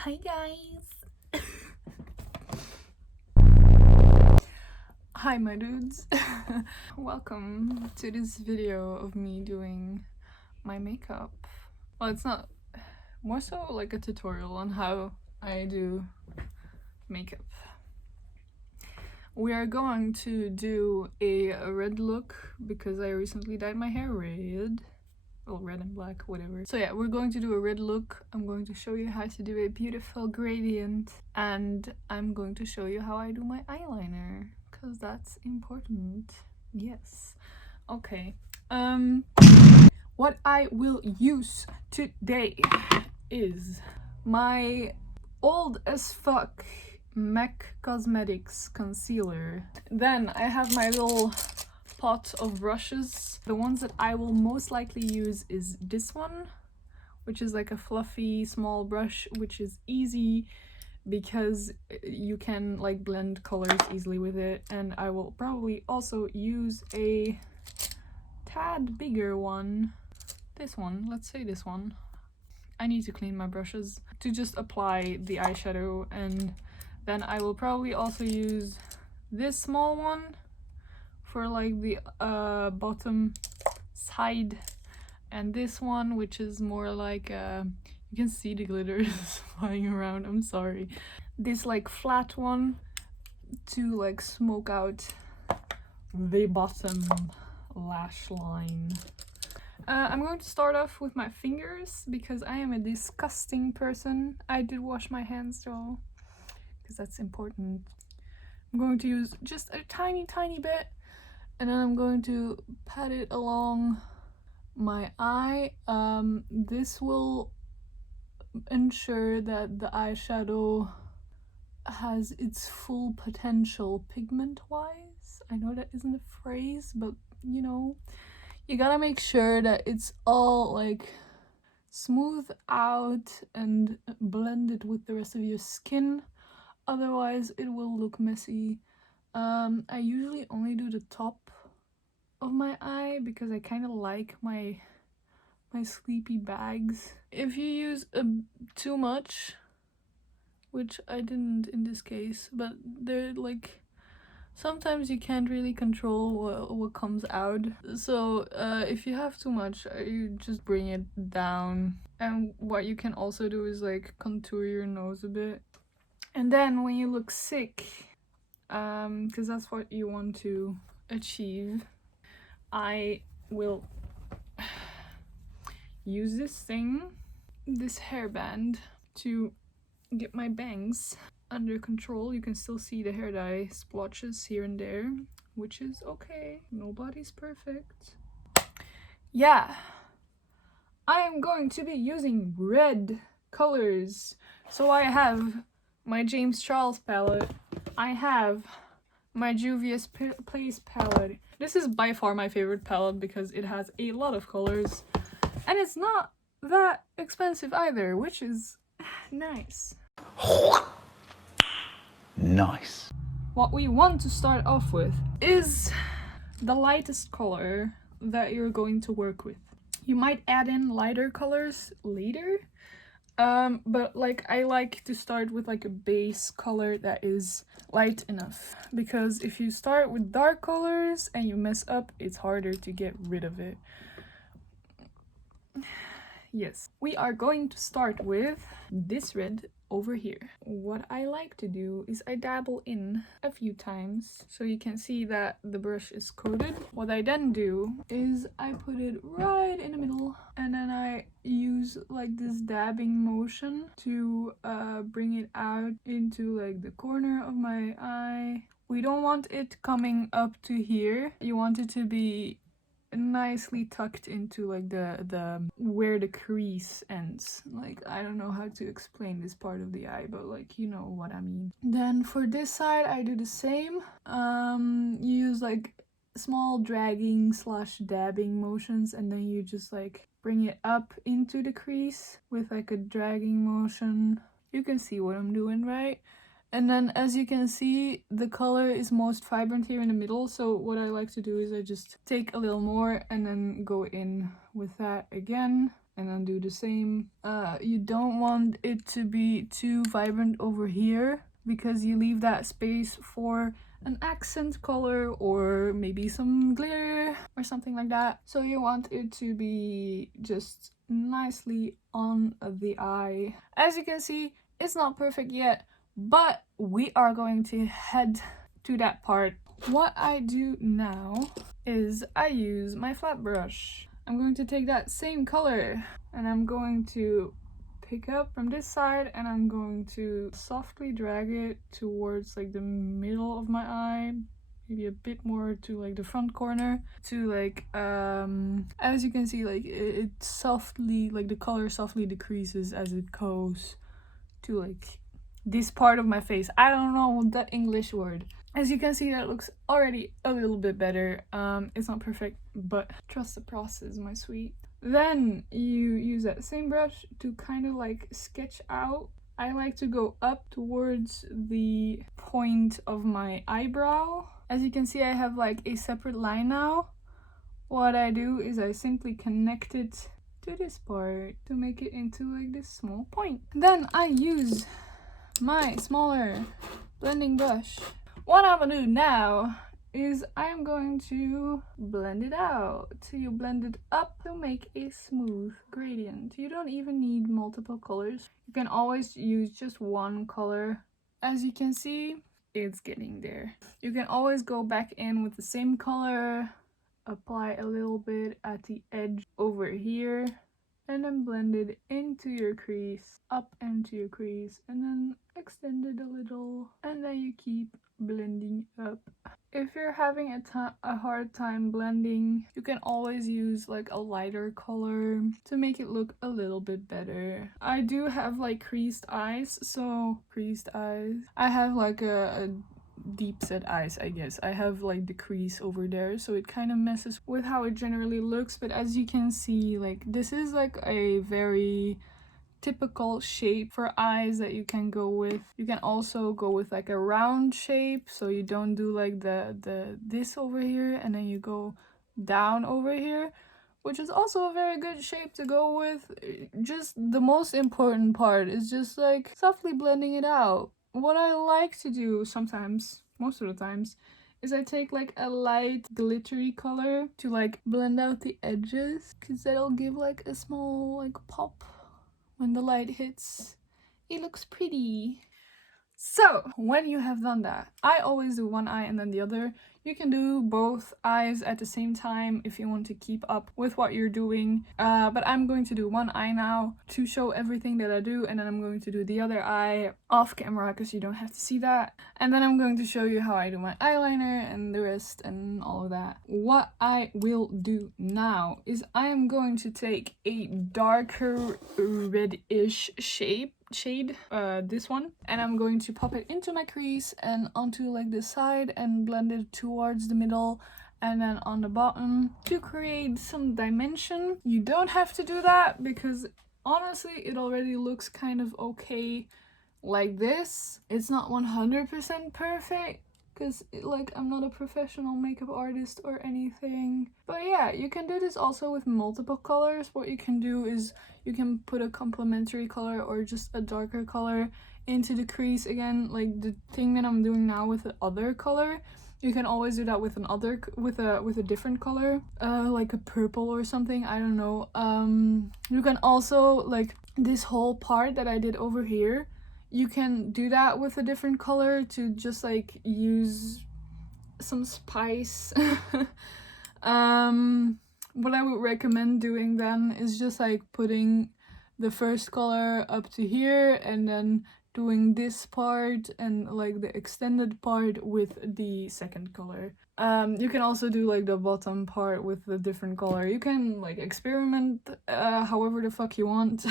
Hi guys! Hi my dudes! Welcome to this video of me doing my makeup. Well, it's not, more so like a tutorial on how I do makeup. We are going to do a red look because I recently dyed my hair red. Well, red and black, whatever. So yeah, we're going to do a red look. I'm going to show you how to do a beautiful gradient, and I'm going to show you how I do my eyeliner, because that's important. Yes. Okay. What I will use today is my old as fuck MAC Cosmetics concealer. Then I have my little pot of brushes. The ones that I will most likely use is this one, which is like a fluffy small brush, which is easy because you can like blend colors easily with it. And I will probably also use a tad bigger one. This one, let's say this one. I need to clean my brushes to just apply the eyeshadow, and then I will probably also use this small one for like the bottom side, and this one, which is more like you can see the glitter is flying around, I'm sorry. This like flat one to like smoke out the bottom lash line. I'm going to start off with my fingers because I am a disgusting person. I did wash my hands though, because that's important. I'm going to use just a tiny bit, and then I'm going to pat it along my eye. This will ensure that the eyeshadow has its full potential pigment-wise. I know that isn't a phrase, but you know, you gotta make sure that it's all like smooth out and blended with the rest of your skin. Otherwise, it will look messy. I usually only do the top of my eye because I kind of like my sleepy bags. If you use too much, which I didn't in this case, but they're like, sometimes you can't really control what comes out. So if you have too much, you just bring it down. And what you can also do is like contour your nose a bit. And then when you look sick, because that's what you want to achieve, I will use this thing, this hairband, to get my bangs under control. You can still see the hair dye splotches here and there, which is okay. Nobody's perfect. Yeah, I am going to be using red colors. So I have my James Charles palette. I have my Juvia's Place palette. This is by far my favorite palette because it has a lot of colors, and it's not that expensive either, which is nice. Nice. What we want to start off with is the lightest color that you're going to work with. You might add in lighter colors later, but like I like to start with like a base color that is light enough, because if you start with dark colors and you mess up, it's harder to get rid of it. Yes, we are going to start with this red over here. What I like to do is I dabble in a few times so you can see that the brush is coated. What I then do is I put it right in the middle, and then I use like this dabbing motion to bring it out into like the corner of my eye. We don't want it coming up to here. You want it to be nicely tucked into like the where the crease ends. Like, I don't know how to explain this part of the eye, but like, you know what I mean. Then for this side I do the same. You use like small dragging slash dabbing motions, and then you just like bring it up into the crease with like a dragging motion. You can see what I'm doing, right? And then as you can see, the color is most vibrant here in the middle, so what I like to do is I just take a little more and then go in with that again. and then do the same. You don't want it to be too vibrant over here because you leave that space for an accent color or maybe some glitter or something like that. So you want it to be just nicely on the eye. As you can see, it's not perfect yet, but we are going to head to that part. What I do now is I use my flat brush. I'm going to take that same color and I'm going to pick up from this side and I'm going to softly drag it towards like the middle of my eye, maybe a bit more to like the front corner, to like as you can see, like it softly, like the color softly decreases as it goes to like this part of my face. I don't know that English word. As you can see, that looks already a little bit better. It's not perfect, but trust the process, my sweet. Then you use that same brush to kind of like sketch out. I like to go up towards the point of my eyebrow. As you can see, I have like a separate line now. What I do is I simply connect it to this part to make it into like this small point. Then I use my smaller blending brush. What I'm gonna do now is I'm going to blend it out. So you blend it up to make a smooth gradient. You don't even need multiple colors. You can always use just one color. As you can see, it's getting there. You can always go back in with the same color, apply a little bit at the edge over here, and then blend it into your crease, up into your crease, and then extend it a little, and then you keep blending up. If you're having a hard time blending, you can always use like a lighter color to make it look a little bit better. I do have like creased eyes, so I have like a deep set eyes, I guess. I have like the crease over there, so it kind of messes with how it generally looks. But as you can see, like this is like a very typical shape for eyes that you can go with. You can also go with like a round shape, so you don't do like this over here and then you go down over here, which is also a very good shape to go with. Just the most important part is just like softly blending it out. What I like to do sometimes, most of the times, is I take like a light glittery color to like blend out the edges, because that'll give like a small like pop when the light hits. It looks pretty. So when you have done that, I always do one eye and then the other. You can do both eyes at the same time if you want to keep up with what you're doing. But I'm going to do one eye now to show everything that I do, and then I'm going to do the other eye off camera because you don't have to see that. And then I'm going to show you how I do my eyeliner and the rest and all of that. What I will do now is I am going to take a darker reddish shade, this one, and I'm going to pop it into my crease and onto like the side and blend it towards the middle and then on the bottom to create some dimension. You don't have to do that because honestly it already looks kind of okay like this. It's not 100% perfect because like I'm not a professional makeup artist or anything, but yeah, you can do this also with multiple colors. What you can do is you can put a complementary color or just a darker color into the crease. Again, like the thing that I'm doing now with the other color, you can always do that with a different color, like a purple or something, I don't know. You can also, like this whole part that I did over here, you can do that with a different color to just like use some spice. What I would recommend doing then is just like putting the first color up to here and then doing this part and like the extended part with the second color. You can also do like the bottom part with a different color. You can like experiment however the fuck you want.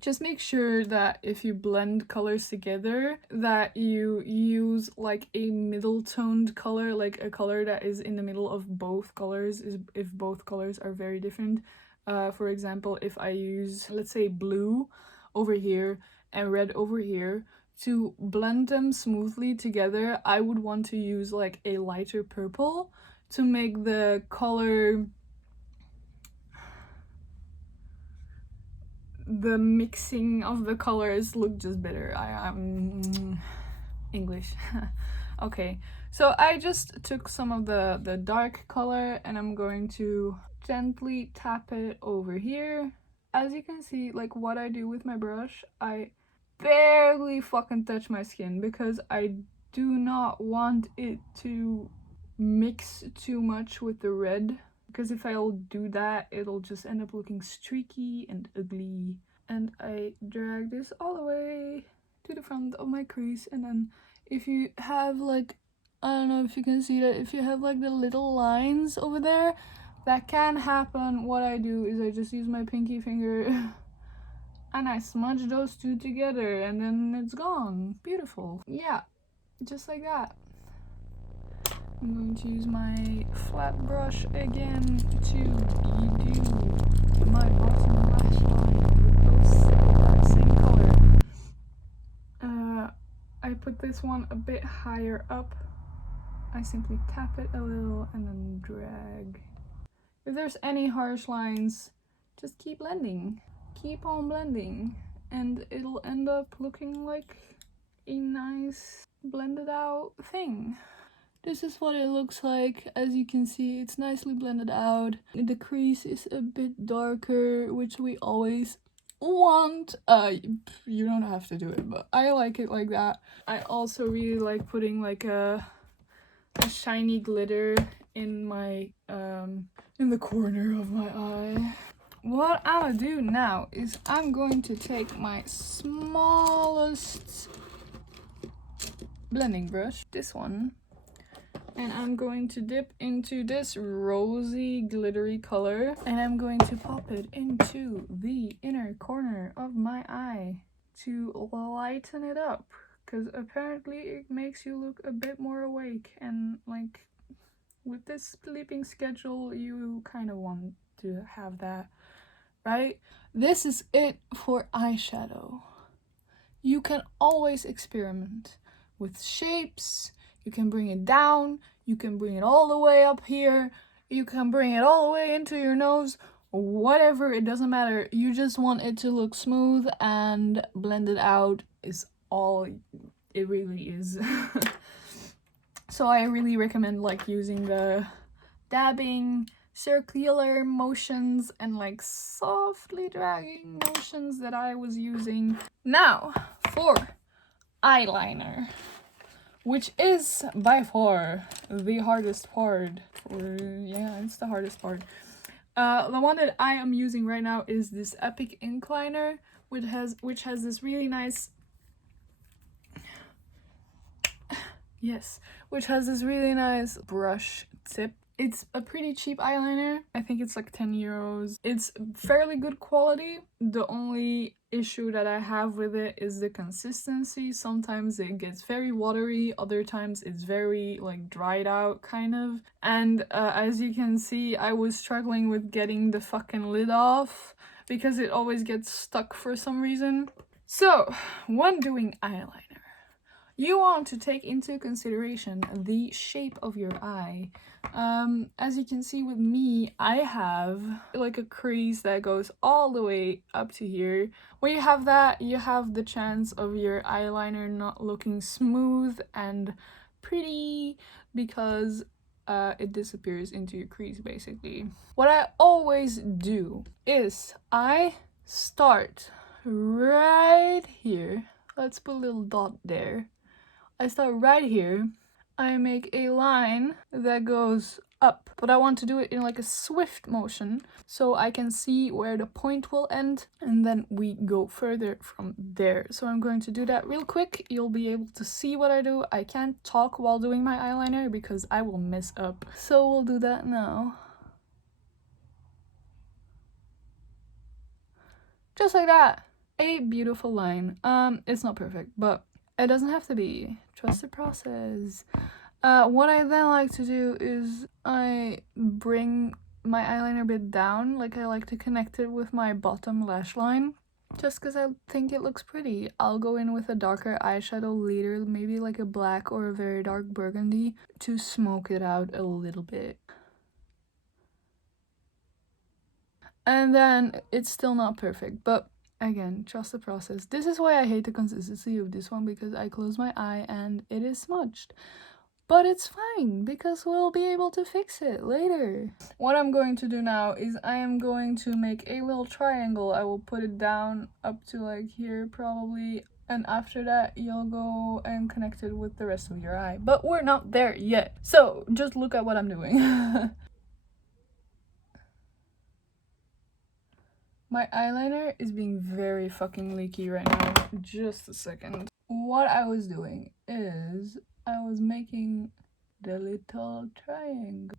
Just make sure that if you blend colors together that you use like a middle toned color, like a color that is in the middle of both colors, if both colors are very different. For example, if I use, let's say, blue over here and red over here, to blend them smoothly together, I would want to use like a lighter purple to make the color the mixing of the colors look just better. I'm English. Okay, so I just took some of the dark color and I'm going to gently tap it over here. As you can see, like what I do with my brush, I barely fucking touch my skin because I do not want it to mix too much with the red, because if I'll do that, it'll just end up looking streaky and ugly. And I drag this all the way to the front of my crease, and then if you have like, I don't know if you can see that, if you have like the little lines over there, that can happen. What I do is I just use my pinky finger and I smudge those two together and then it's gone. Beautiful. Yeah, just like that. I'm going to use my flat brush again to do my bottom lash line with those same color. I put this one a bit higher up. I simply tap it a little and then drag. If there's any harsh lines, just keep blending. Keep on blending and it'll end up looking like a nice blended out thing. This is what it looks like. As you can see, it's nicely blended out. The crease is a bit darker, which we always want. You don't have to do it, but I like it like that. I also really like putting like a shiny glitter in my in the corner of my eye. What I'll do now is I'm going to take my smallest blending brush, this one, and I'm going to dip into this rosy glittery color and I'm going to pop it into the inner corner of my eye to lighten it up, because apparently it makes you look a bit more awake, and like with this sleeping schedule you kind of want to have that, right? This is it for eyeshadow. You can always experiment with shapes. You can bring it down, you can bring it all the way up here, you can bring it all the way into your nose, whatever, it doesn't matter. You just want it to look smooth and blended out is all it really is. So I really recommend like using the dabbing, circular motions and like softly dragging motions that I was using. Now for eyeliner, which is by far the hardest part. Yeah, it's the hardest part. The one that I am using right now is this Epic Ink Liner, which has this really nice which has this really nice brush tip. It's a pretty cheap eyeliner. I think it's like 10 euros. It's fairly good quality. The only issue that I have with it is the consistency. Sometimes it gets very watery, other times it's very like dried out kind of. And as you can see, I was struggling with getting the fucking lid off because it always gets stuck for some reason. So when doing eyeliner, you want to take into consideration the shape of your eye. As you can see with me, I have like a crease that goes all the way up to here. When you have that, you have the chance of your eyeliner not looking smooth and pretty because it disappears into your crease basically. What I always do is I start right here. Let's put a little dot there. I start right here. I make a line that goes up, but I want to do it in like a swift motion so I can see where the point will end, and then we go further from there. So I'm going to do that real quick. You'll be able to see what I do. I can't talk while doing my eyeliner because I will mess up. So we'll do that now. Just like that. A beautiful line. It's not perfect, but it doesn't have to be. Trust the process. What I then like to do is I bring my eyeliner a bit down. Like I like to connect it with my bottom lash line. Just because I think it looks pretty. I'll go in with a darker eyeshadow later, maybe like a black or a very dark burgundy, to smoke it out a little bit. And then it's still not perfect, but Again, trust the process. This is why I hate the consistency of this one, because I close my eye and it is smudged. But it's fine, because we'll be able to fix it later. What I'm going to do now is I am going to make a little triangle. I will put it down up to like here probably. And after that, you'll go and connect it with the rest of your eye. But we're not there yet. So just look at what I'm doing. My eyeliner is being very fucking leaky right now. Just a second. What I was doing is I was making the little triangle.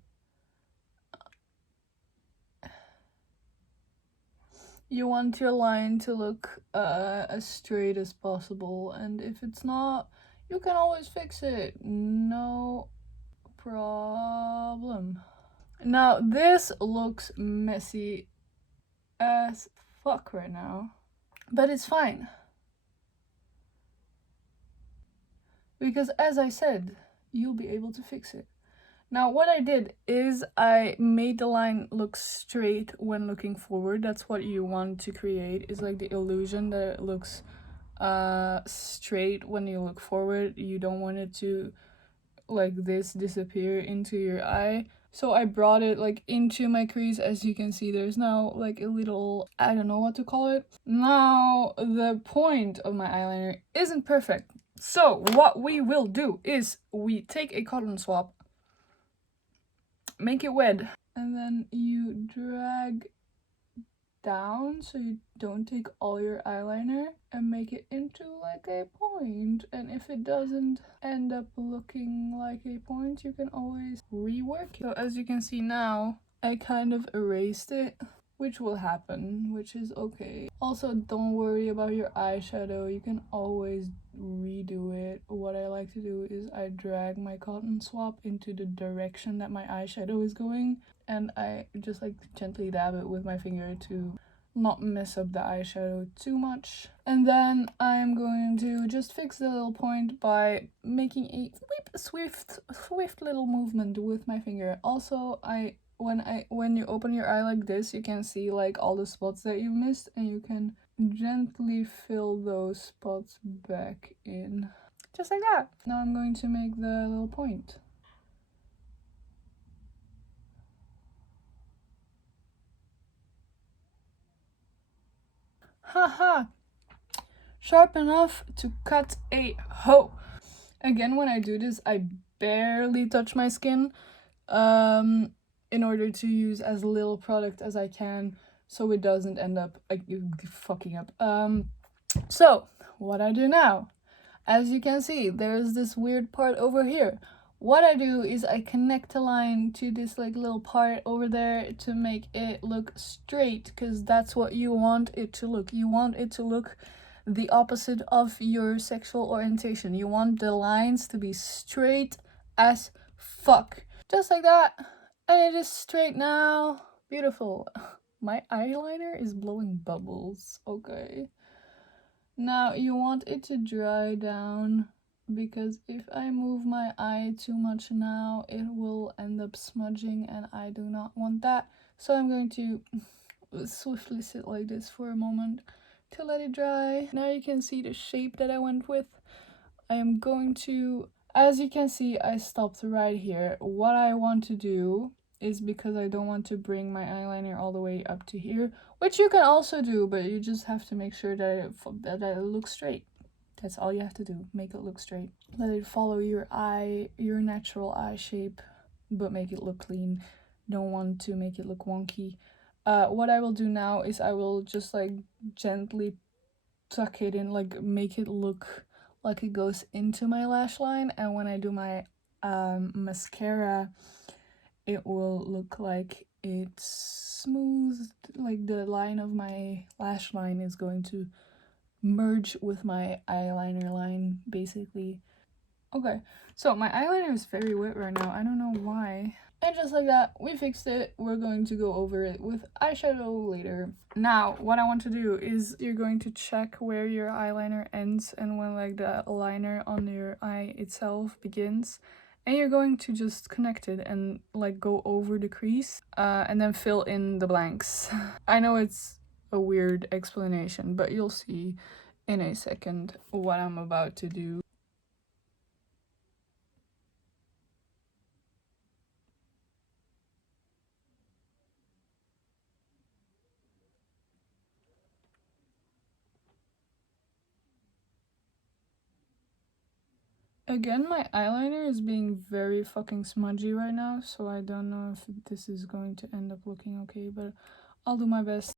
You want your line to look as straight as possible, and if it's not, you can always fix it. No problem. Now this looks messy as fuck right now, but it's fine. Because as I said, you'll be able to fix it. Now what I did is I made the line look straight when looking forward. That's what you want to create, is like the illusion that it looks straight when you look forward. You don't want it to like this disappear into your eye. So I brought it like into my crease. As you can see, there's now like a little, I don't know what to call it. Now the point of my eyeliner isn't perfect. So what we will do is we take a cotton swab, make it wet, and then you drag down so you don't take all your eyeliner, and make it into like a point. And if it doesn't end up looking like a point, you can always rework it. So as you can see now, I kind of erased it, which will happen, which is okay. Also, don't worry about your eyeshadow, you can always redo it. What I like to do is I drag my cotton swab into the direction that my eyeshadow is going, and I just like gently dab it with my finger to not mess up the eyeshadow too much. And then I'm going to just fix the little point by making a swift little movement with my finger. Also, when you open your eye like this, you can see like all the spots that you missed, and you can gently fill those spots back in. Just like that. Now I'm going to make the little point. Haha! Sharp enough to cut a hole. Again, when I do this, I barely touch my skin in order to use as little product as I can, so it doesn't end up like fucking up. So what I do now, as you can see, there's this weird part over here. What I do is I connect a line to this like little part over there to make it look straight, because that's what you want it to look. You want it to look the opposite of your sexual orientation. You want the lines to be straight as fuck. Just like that. And it is straight now. Beautiful. My eyeliner is blowing bubbles. Okay. Now you want it to dry down, because if I move my eye too much now, it will end up smudging, and I do not want that. So I'm going to swiftly sit like this for a moment to let it dry. Now you can see the shape that I went with. I am going to, as you can see, I stopped right here. What I want to do is, because I don't want to bring my eyeliner all the way up to here, which you can also do, but you just have to make sure that it looks straight. That's all you have to do, make it look straight. Let it follow your eye, your natural eye shape, but make it look clean. Don't want to make it look wonky. What I will do now is I will just like gently tuck it in, like make it look like it goes into my lash line, and when I do my mascara, it will look like it's smooth, like the line of my lash line is going to merge with my eyeliner line, basically. Okay, so my eyeliner is very wet right now, I don't know why. And just like that, we fixed it. We're going to go over it with eyeshadow later. Now, what I want to do is you're going to check where your eyeliner ends and when like the liner on your eye itself begins. And you're going to just connect it and like go over the crease and then fill in the blanks. I know it's a weird explanation, but you'll see in a second what I'm about to do. Again, my eyeliner is being very fucking smudgy right now, so I don't know if this is going to end up looking okay, but I'll do my best.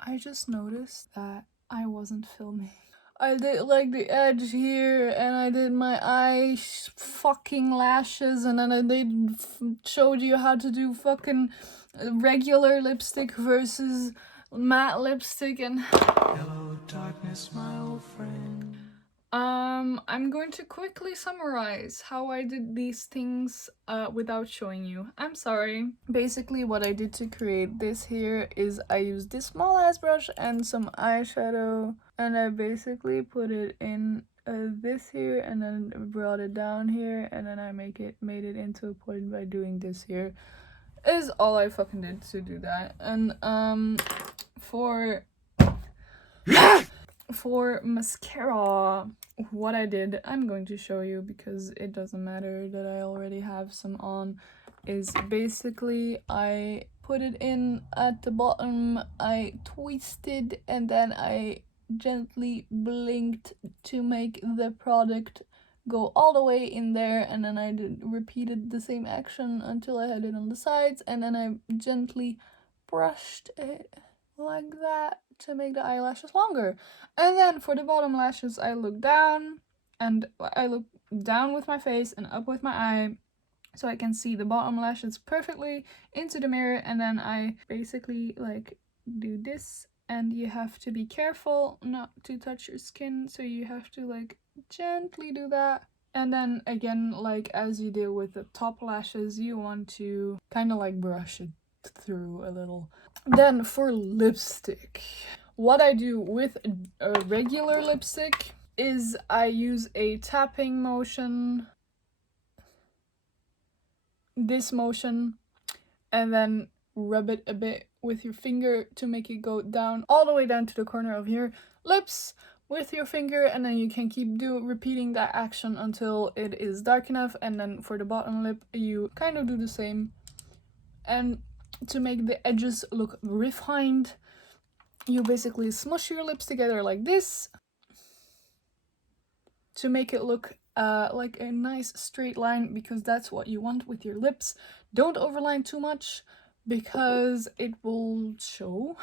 I just noticed that I wasn't filming. I did like the edge here, and I did my fucking lashes, and then showed you how to do fucking regular lipstick versus matte lipstick, and hello darkness, my old friend. I'm going to quickly summarize how I did these things without showing you. I'm sorry. Basically, what I did to create this here is I used this small ass brush and some eyeshadow, and I basically put it in this here, and then brought it down here, and then I made it into a point by doing this here. Is all I fucking did to do that. And for mascara, what I did, I'm going to show you because it doesn't matter that I already have some on, is basically I put it in at the bottom, I twisted, and then I gently blinked to make the product go all the way in there, and then I repeated the same action until I had it on the sides, and then I gently brushed it like that to make the eyelashes longer. And then for the bottom lashes, I look down, and I look down with my face and up with my eye, so I can see the bottom lashes perfectly into the mirror, and then I basically like do this, and you have to be careful not to touch your skin, so you have to like gently do that. And then again, like as you did with the top lashes, you want to kind of like brush it through a little. Then for lipstick, what I do with a regular lipstick is I use a tapping motion, this motion, and then rub it a bit with your finger to make it go down all the way down to the corner of your lips with your finger, and then you can keep repeating that action until it is dark enough. And then for the bottom lip, you kind of do the same, and to make the edges look refined, you basically smush your lips together like this to make it look like a nice straight line, because that's what you want with your lips. Don't overline too much because it will show.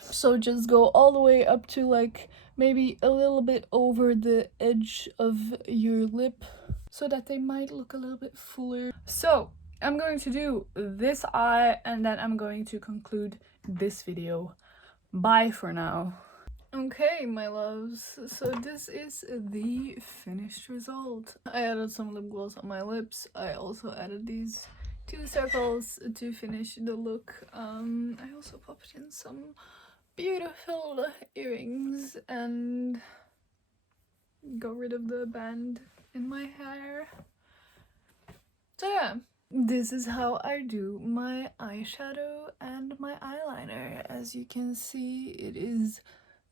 So just go all the way up to like maybe a little bit over the edge of your lip so that they might look a little bit fuller. So I'm going to do this eye, and then I'm going to conclude this video. Bye for now. Okay, my loves, so this is the finished result. I added some lip gloss on my lips. I also added these 2 circles to finish the look. I also popped in some beautiful earrings and got rid of the band in my hair. So yeah, this is how I do my eyeshadow and my eyeliner. As you can see, it is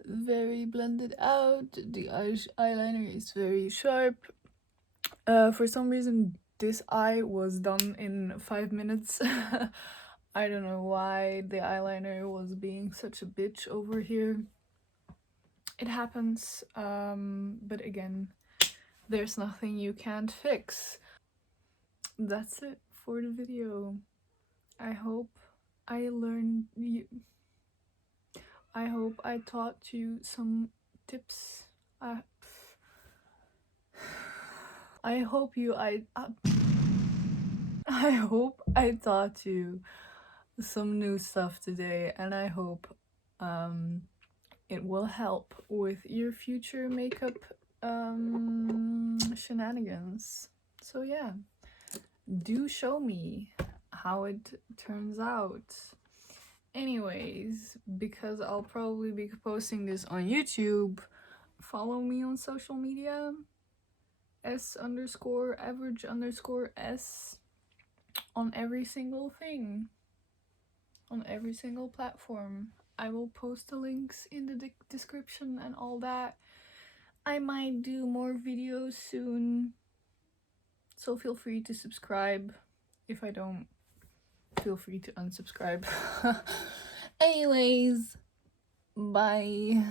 very blended out. The eyeliner is very sharp. For some reason this eye was done in 5 minutes. I don't know why the eyeliner was being such a bitch over here. It happens, but again, there's nothing you can't fix. That's it for the video. I hope I taught you some tips. I hope I taught you some new stuff today, and I hope it will help with your future makeup shenanigans. So yeah, do show me how it turns out. Anyways, because I'll probably be posting this on YouTube, follow me on social media, s_average_s, on every single thing, on every single platform. I will post the links in the description and all that. I might do more videos soon, so feel free to subscribe. If I don't, feel free to unsubscribe. Anyways, bye.